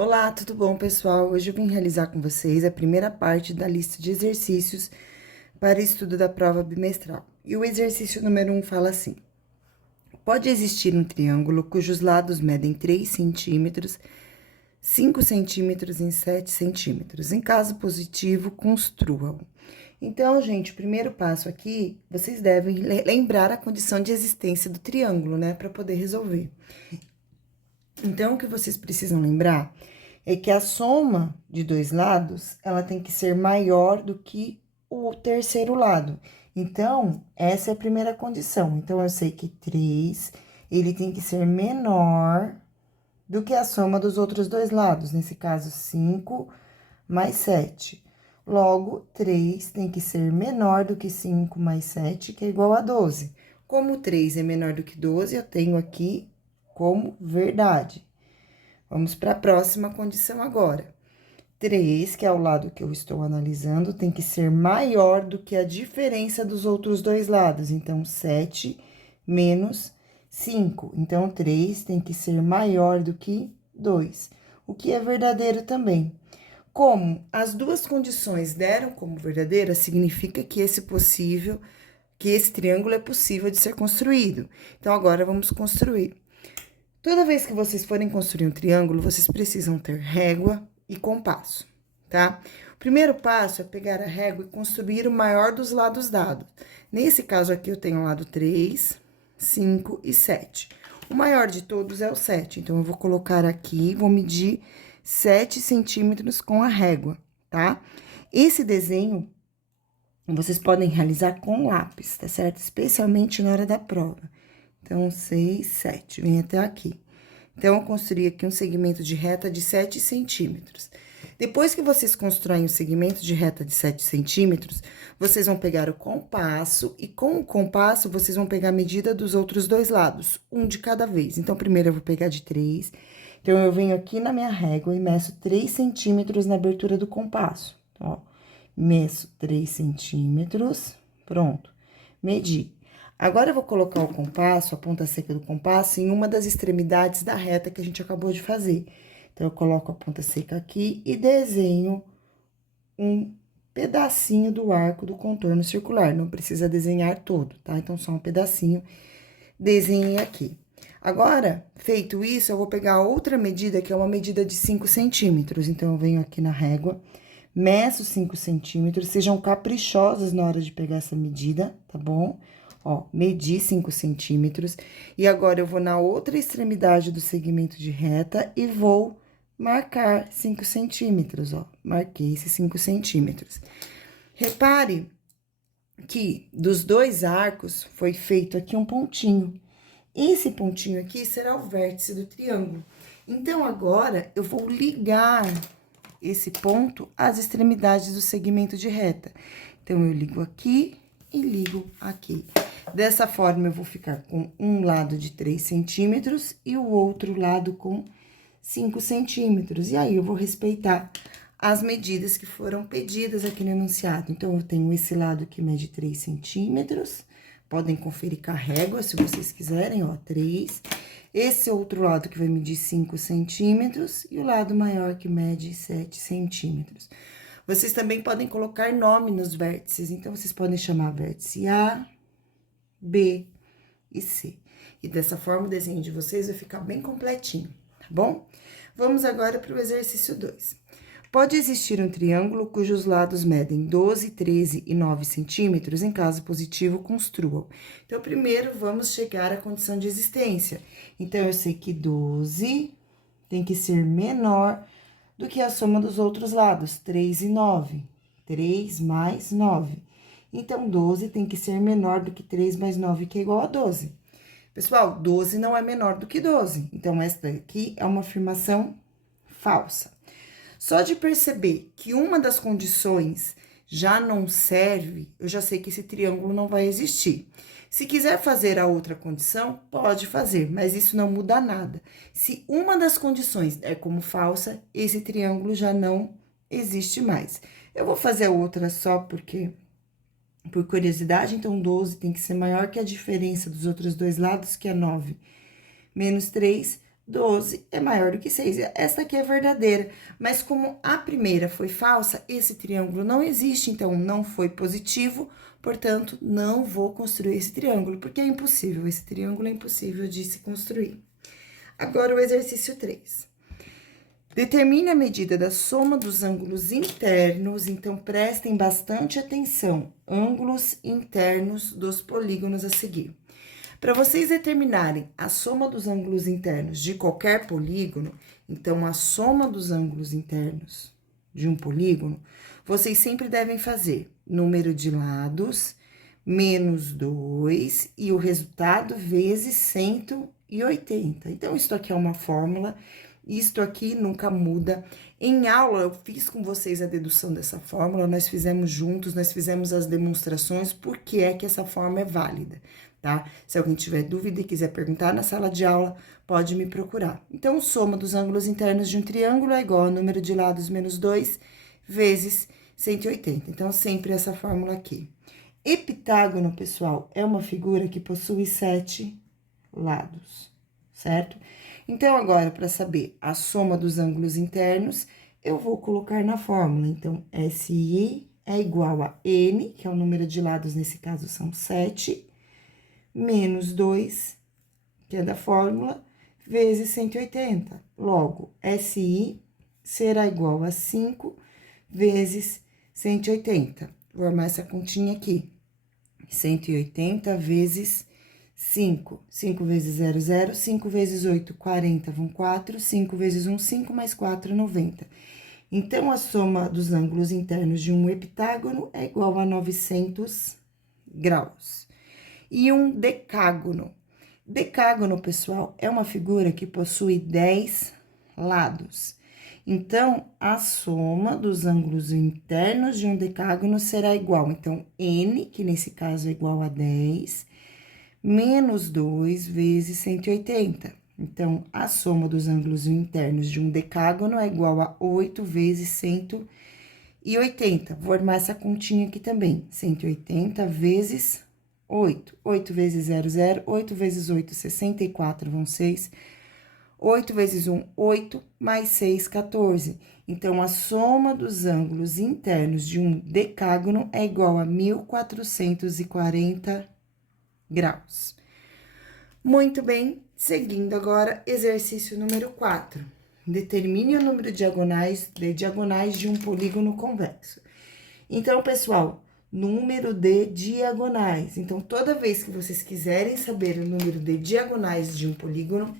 Olá, tudo bom, pessoal? Hoje eu vim realizar com vocês a primeira parte da lista de exercícios para estudo da prova bimestral. E o exercício número 1 fala assim: pode existir um triângulo cujos lados medem 3 centímetros, 5 centímetros e 7 centímetros. Em caso positivo, construam. Então, gente, o primeiro passo aqui, vocês devem lembrar a condição de existência do triângulo, né, para poder resolver. Então, o que vocês precisam lembrar é que a soma de dois lados, ela tem que ser maior do que o terceiro lado. Então, essa é a primeira condição. Então, eu sei que 3, ele tem que ser menor do que a soma dos outros dois lados. Nesse caso, 5 mais 7. Logo, 3 tem que ser menor do que 5 mais 7, que é igual a 12. Como 3 é menor do que 12, eu tenho aqui como verdade. Vamos para a próxima condição agora. 3, que é o lado que eu estou analisando, tem que ser maior do que a diferença dos outros dois lados. Então, 7 menos 5. Então, 3 tem que ser maior do que 2, o que é verdadeiro também. Como as duas condições deram como verdadeira, significa que esse triângulo é possível de ser construído. Então, agora vamos construir. Toda vez que vocês forem construir um triângulo, vocês precisam ter régua e compasso, tá? O primeiro passo é pegar a régua e construir o maior dos lados dados. Nesse caso aqui, eu tenho o lado 3, 5 e 7. O maior de todos é o 7, então, eu vou colocar aqui, vou medir 7 centímetros com a régua, tá? Esse desenho, vocês podem realizar com lápis, tá certo? Especialmente na hora da prova. Então, 6, 7, vem até aqui. Então, eu construí aqui um segmento de reta de 7 centímetros. Depois que vocês constroem um segmento de reta de 7 centímetros, vocês vão pegar o compasso e com o compasso vocês vão pegar a medida dos outros dois lados, um de cada vez. Então, primeiro eu vou pegar de 3. Então, eu venho aqui na minha régua e meço 3 centímetros na abertura do compasso. Então, ó, meço 3 centímetros, pronto, medi. Agora, eu vou colocar o compasso, a ponta seca do compasso, em uma das extremidades da reta que a gente acabou de fazer. Então, eu coloco a ponta seca aqui e desenho um pedacinho do arco do contorno circular. Não precisa desenhar todo, tá? Então, só um pedacinho, desenhei aqui. Agora, feito isso, eu vou pegar outra medida, que é uma medida de 5 centímetros. Então, eu venho aqui na régua, meço 5 centímetros, sejam caprichosos na hora de pegar essa medida, tá bom? Ó, medi 5 centímetros, e agora eu vou na outra extremidade do segmento de reta e vou marcar 5 centímetros, ó. Marquei esses 5 centímetros. Repare que dos dois arcos foi feito aqui um pontinho. Esse pontinho aqui será o vértice do triângulo. Então, agora, eu vou ligar esse ponto às extremidades do segmento de reta. Então, eu ligo aqui e ligo aqui. Dessa forma, eu vou ficar com um lado de 3 centímetros e o outro lado com 5 centímetros. E aí, eu vou respeitar as medidas que foram pedidas aqui no enunciado. Então, eu tenho esse lado que mede 3 centímetros. Podem conferir com a régua, se vocês quiserem, ó, 3. Esse outro lado que vai medir 5 centímetros e o lado maior que mede 7 centímetros. Vocês também podem colocar nome nos vértices, então, vocês podem chamar vértice A, B e C. E dessa forma, o desenho de vocês vai ficar bem completinho, tá bom? Vamos agora para o exercício 2. Pode existir um triângulo cujos lados medem 12, 13 e 9 centímetros. Em caso positivo, construam. Então, primeiro, vamos chegar à condição de existência. Então, eu sei que 12 tem que ser menor do que a soma dos outros lados, 3 e 9. 3 mais 9. Então, 12 tem que ser menor do que 3 mais 9, que é igual a 12. Pessoal, 12 não é menor do que 12. Então, essa daqui é uma afirmação falsa. Só de perceber que uma das condições já não serve, eu já sei que esse triângulo não vai existir. Se quiser fazer a outra condição, pode fazer, mas isso não muda nada. Se uma das condições é como falsa, esse triângulo já não existe mais. Eu vou fazer a outra só porque, por curiosidade, então 12 tem que ser maior que a diferença dos outros dois lados, que é 9 menos 3, 12 é maior do que 6. Esta aqui é verdadeira, mas como a primeira foi falsa, esse triângulo não existe, então não foi positivo, portanto, não vou construir esse triângulo, porque é impossível, esse triângulo é impossível de se construir. Agora, o exercício 3. Determine a medida da soma dos ângulos internos, então prestem bastante atenção, ângulos internos dos polígonos a seguir. Para vocês determinarem a soma dos ângulos internos de qualquer polígono, então a soma dos ângulos internos de um polígono, vocês sempre devem fazer número de lados menos 2 e o resultado vezes 180. Então, isso aqui é uma fórmula, isto aqui nunca muda. Em aula, eu fiz com vocês a dedução dessa fórmula, nós fizemos juntos, nós fizemos as demonstrações, por que é que essa fórmula é válida, tá? Se alguém tiver dúvida e quiser perguntar na sala de aula, pode me procurar. Então, soma dos ângulos internos de um triângulo é igual ao número de lados menos 2 vezes 180. Então, sempre essa fórmula aqui. Heptágono, pessoal, é uma figura que possui 7 lados, certo? Então, agora, para saber a soma dos ângulos internos, eu vou colocar na fórmula. Então, SI é igual a N, que é o número de lados, nesse caso, são 7, menos 2, que é da fórmula, vezes 180. Logo, SI será igual a 5 vezes 180. Vou armar essa continha aqui. 180 vezes 5. 5 vezes 0, 0. 5 vezes 8, 40, vão 4. 5 vezes 1, 5, mais 4, 90. Então, a soma dos ângulos internos de um heptágono é igual a 900 graus. E um decágono. Decágono, pessoal, é uma figura que possui 10 lados. Então, a soma dos ângulos internos de um decágono será igual. Então, N, que nesse caso é igual a 10, menos 2 vezes 180. Então, a soma dos ângulos internos de um decágono é igual a 8 vezes 180. Vou armar essa continha aqui também. 180 vezes 8. 8 vezes 0, 0. 8 vezes 8, 64, vão 6. 8 vezes 1, 8, mais 6, 14. Então, a soma dos ângulos internos de um decágono é igual a 1440 graus. Muito bem, seguindo agora, exercício número 4. Determine o número de diagonais de um polígono convexo. Então, pessoal, número de diagonais. Então, toda vez que vocês quiserem saber o número de diagonais de um polígono,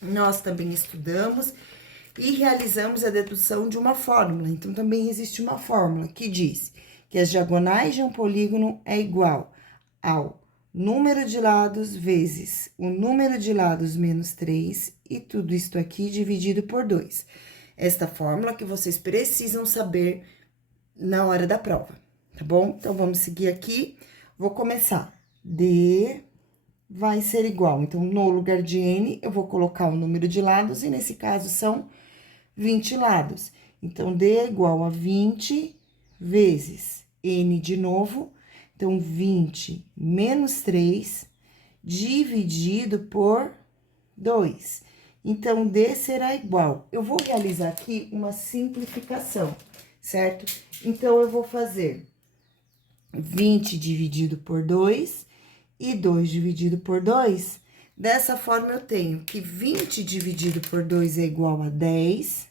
nós também estudamos e realizamos a dedução de uma fórmula. Então, também existe uma fórmula que diz que as diagonais de um polígono é igual ao número de lados vezes o número de lados menos 3 e tudo isto aqui dividido por 2. Esta fórmula que vocês precisam saber na hora da prova, tá bom? Então, vamos seguir aqui. Vou começar. D vai ser igual. Então, no lugar de N, eu vou colocar o número de lados, e nesse caso são 20 lados. Então, D é igual a 20 vezes N de novo. Então, 20 menos 3 dividido por 2. Então, D será igual. Eu vou realizar aqui uma simplificação, certo? Então, eu vou fazer 20 dividido por 2 e 2 dividido por 2. Dessa forma, eu tenho que 20 dividido por 2 é igual a 10,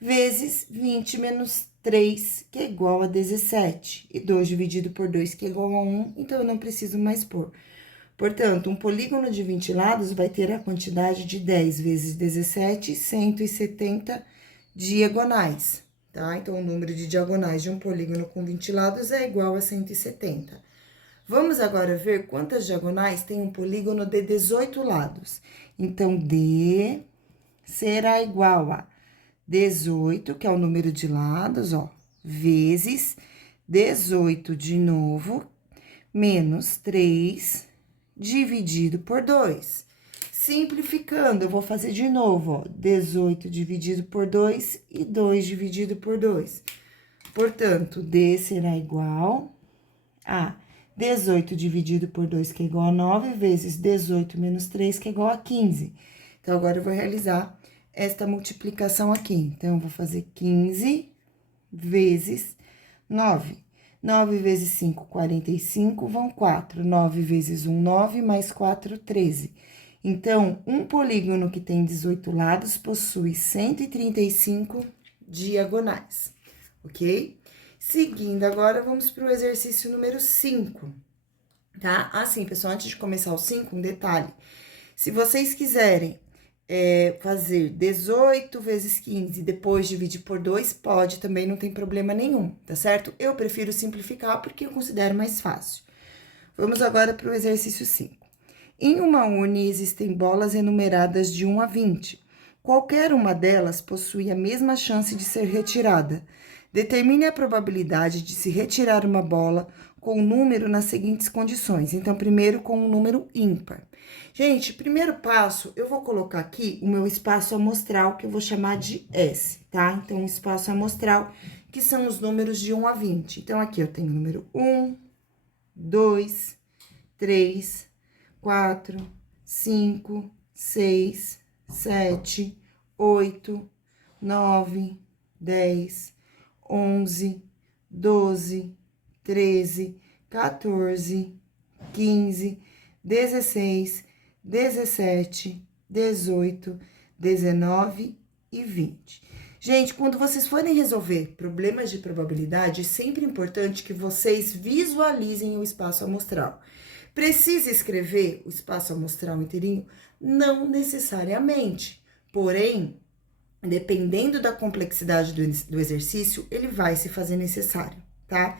vezes 20 menos 3, que é igual a 17. E 2 dividido por 2, que é igual a 1, então eu não preciso mais pôr. Portanto, um polígono de 20 lados vai ter a quantidade de 10 vezes 17, 170 diagonais, tá? Então, o número de diagonais de um polígono com 20 lados é igual a 170. Vamos agora ver quantas diagonais tem um polígono de 18 lados. Então, D será igual a 18, que é o número de lados, ó, vezes 18 de novo, menos 3 dividido por 2. Simplificando, eu vou fazer de novo, ó, 18 dividido por 2 e 2 dividido por 2. Portanto, D será igual a 18 dividido por 2, que é igual a 9, vezes 18 menos 3, que é igual a 15. Então, agora eu vou realizar esta multiplicação aqui. Então, eu vou fazer 15 vezes 9. 9 vezes 5, 45, vão 4. 9 vezes 1, 9, mais 4, 13. Então, um polígono que tem 18 lados possui 135 diagonais, ok? Seguindo, agora vamos para o exercício número 5, tá? Assim, pessoal, antes de começar o 5, um detalhe. Se vocês quiserem fazer 18 vezes 15, depois dividir por 2, pode também, não tem problema nenhum, tá certo? Eu prefiro simplificar porque eu considero mais fácil. Vamos agora para o exercício 5. Em uma urna existem bolas enumeradas de 1 a 20. Qualquer uma delas possui a mesma chance de ser retirada. Determine a probabilidade de se retirar uma bola com um número nas seguintes condições. Então, primeiro com um número ímpar. Gente, primeiro passo, eu vou colocar aqui o meu espaço amostral, que eu vou chamar de S, tá? Então, o espaço amostral, que são os números de 1 a 20. Então, aqui eu tenho o número 1, 2, 3, 4, 5, 6, 7, 8, 9, 10, 11, 12, 13, 14, 15, 16, 17, 18, 19 e 20. Gente, quando vocês forem resolver problemas de probabilidade, é sempre importante que vocês visualizem o espaço amostral. Precisa escrever o espaço amostral inteirinho? Não necessariamente. Porém, dependendo da complexidade do exercício, ele vai se fazer necessário, tá?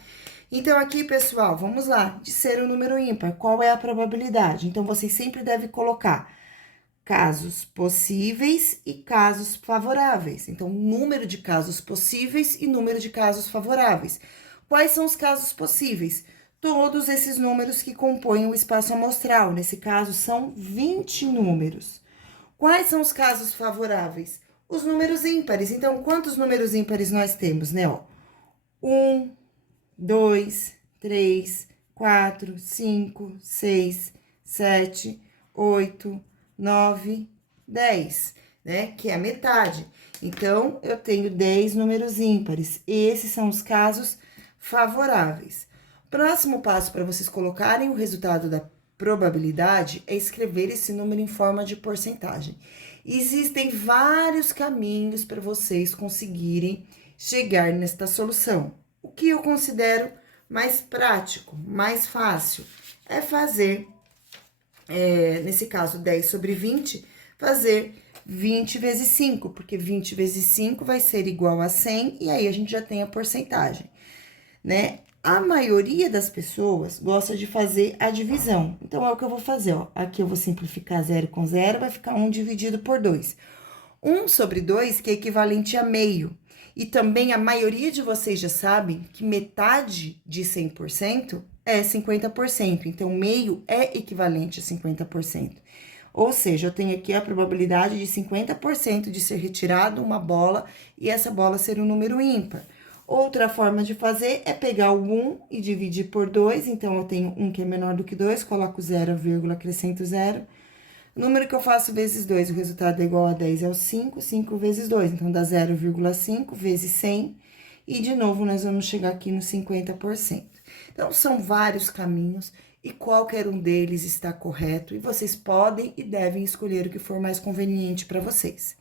Então, aqui, pessoal, vamos lá. De ser um número ímpar, qual é a probabilidade? Então, vocês sempre devem colocar casos possíveis e casos favoráveis. Então, número de casos possíveis e número de casos favoráveis. Quais são os casos possíveis? Todos esses números que compõem o espaço amostral. Nesse caso, são 20 números. Quais são os casos favoráveis? Os números ímpares. Então, quantos números ímpares nós temos, né? 1, 2, 3, 4, 5, 6, 7, 8, 9, 10, né? Que é a metade. Então, eu tenho 10 números ímpares. Esses são os casos favoráveis. Próximo passo para vocês colocarem o resultado da probabilidade é escrever esse número em forma de porcentagem. Existem vários caminhos para vocês conseguirem chegar nesta solução. O que eu considero mais prático, mais fácil, é fazer, nesse caso, 10 sobre 20, fazer 20 vezes 5, porque 20 vezes 5 vai ser igual a 100, e aí a gente já tem a porcentagem, né? A maioria das pessoas gosta de fazer a divisão. Então, é o que eu vou fazer, ó. Aqui eu vou simplificar 0 com 0, vai ficar 1 dividido por 2. 1 sobre 2, que é equivalente a meio. E também a maioria de vocês já sabem que metade de 100% é 50%. Então, meio é equivalente a 50%. Ou seja, eu tenho aqui a probabilidade de 50% de ser retirado uma bola e essa bola ser um número ímpar. Outra forma de fazer é pegar o 1 e dividir por 2. Então, eu tenho 1 que é menor do que 2, coloco 0, acrescento 0. O número que eu faço vezes 2, o resultado é igual a 10, é o 5, 5 vezes 2. Então, dá 0,5 vezes 100. E, de novo, nós vamos chegar aqui no 50%. Então, são vários caminhos e qualquer um deles está correto. E vocês podem e devem escolher o que for mais conveniente para vocês,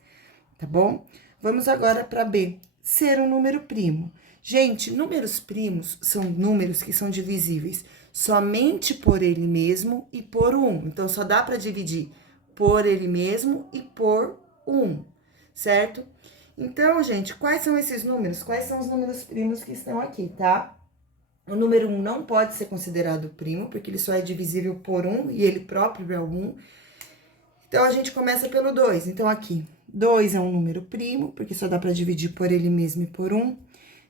tá bom? Vamos agora para B, ser um número primo. Gente, números primos são números que são divisíveis somente por ele mesmo e por 1. Então, só dá para dividir por ele mesmo e por 1, certo? Então, gente, quais são esses números? Quais são os números primos que estão aqui, tá? O número 1 não pode ser considerado primo, porque ele só é divisível por 1 e ele próprio é o 1. Então, a gente começa pelo 2. Então, aqui, 2 é um número primo, porque só dá para dividir por ele mesmo e por 1.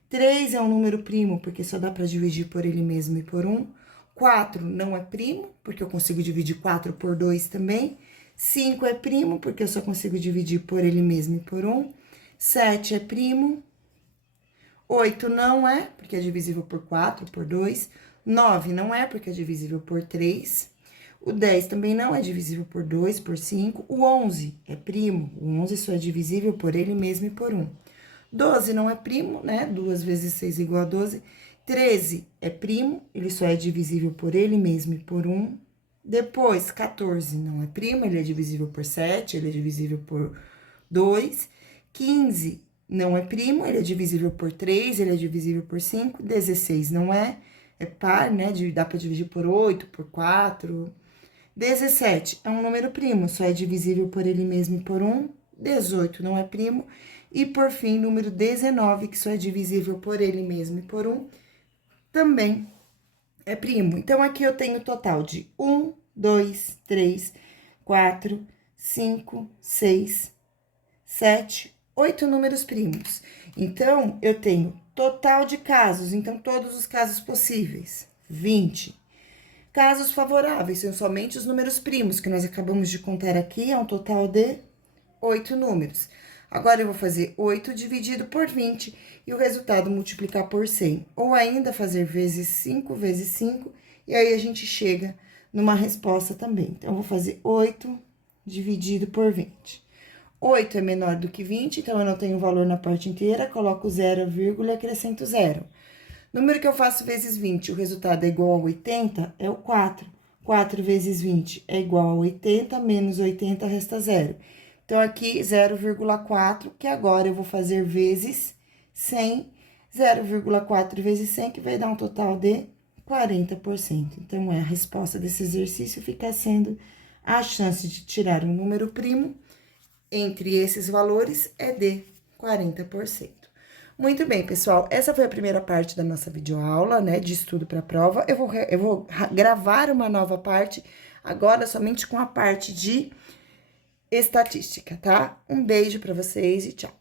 3 é um número primo, porque só dá para dividir por ele mesmo e por 1. 4 não é primo, porque eu consigo dividir 4 por 2 também. 5 é primo, porque eu só consigo dividir por ele mesmo e por 1. 7 é primo. 8 não é, porque é divisível por 4, por 2. 9 não é, porque é divisível por 3. O 10 também não é divisível por 2, por 5. O 11 é primo. O 11 só é divisível por ele mesmo e por 1. 12 não é primo, né? 2 vezes 6 igual a 12. 13 é primo, ele só é divisível por ele mesmo e por 1. Depois, 14 não é primo, ele é divisível por 7, ele é divisível por 2. 15 não é primo, ele é divisível por 3, ele é divisível por 5. 16 não é par, né? Dá pra dividir por 8, por 4. 17 é um número primo, só é divisível por ele mesmo e por 1. 18 não é primo. E, por fim, número 19, que só é divisível por ele mesmo e por 1, também é primo. Então, aqui eu tenho o total de 1, 2, 3, 4, 5, 6, 7, 8 números primos. Então, eu tenho total de casos, então, todos os casos possíveis, 20. Casos favoráveis, são somente os números primos, que nós acabamos de contar aqui, é um total de 8 números. Agora, eu vou fazer 8 dividido por 20 e o resultado multiplicar por 100. Ou ainda fazer vezes 5 vezes 5, e aí a gente chega numa resposta também. Então, eu vou fazer 8 dividido por 20. 8 é menor do que 20, então eu não tenho valor na parte inteira, coloco 0, e acrescento 0. Número que eu faço vezes 20, o resultado é igual a 80, é o 4. 4 vezes 20 é igual a 80, menos 80 resta 0. Então, aqui, 0,4, que agora eu vou fazer vezes 100. 0,4 vezes 100, que vai dar um total de 40%. Então, a resposta desse exercício fica sendo a chance de tirar um número primo entre esses valores é de 40%. Muito bem, pessoal, essa foi a primeira parte da nossa videoaula, né, de estudo para a prova. Eu vou gravar uma nova parte, agora somente com a parte de estatística, tá? Um beijo para vocês e tchau.